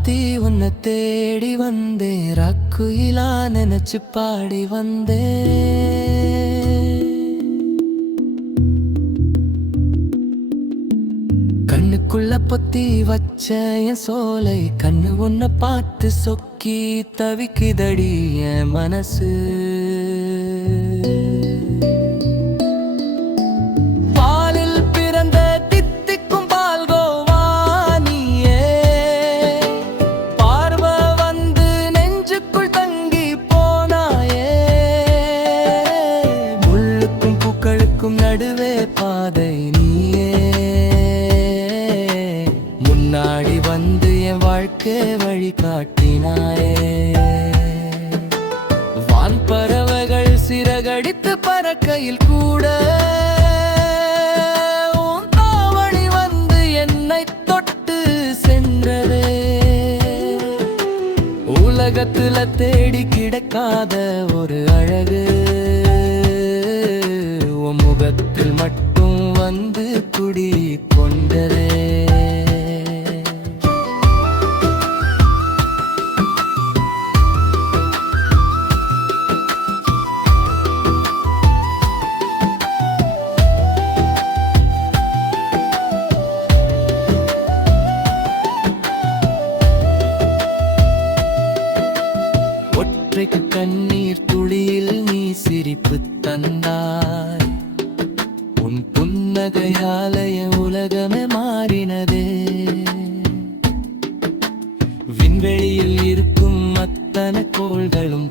ராசாத்தி உன்னை தேடி வந்தேன், ராக்குயிலா நினைச்சு பாடி வந்தேன். கண்ணுக்குள்ள பொத்தி வச்ச என் சோலை கண்ணு உன்னை பார்த்து சொக்கி தவிக்குதடி என் மனசு. நடுவே பாதை நீயே, முன்னாடி வந்து என் வாழ்க்கை வழி காட்டினாயே. வான் பறவைகள் சிறகடித்து பறக்கையில் கூட உன் தாவணி வந்து என்னை தொட்டு சென்றதே. உலகத்துல தேடி கிடைக்காத ஒரு அழகு முகத்தில் மட்டும் வந்து குடி கொண்டதே. ஒற்றைக்கு கண்ணீர் துளியில் நீ சிரிப்பு தந்தாய், உன் புன்னகையாலய உலகமே மாறினதே. விண்வெளியில் இருக்கும் அத்தனை கோள்களும்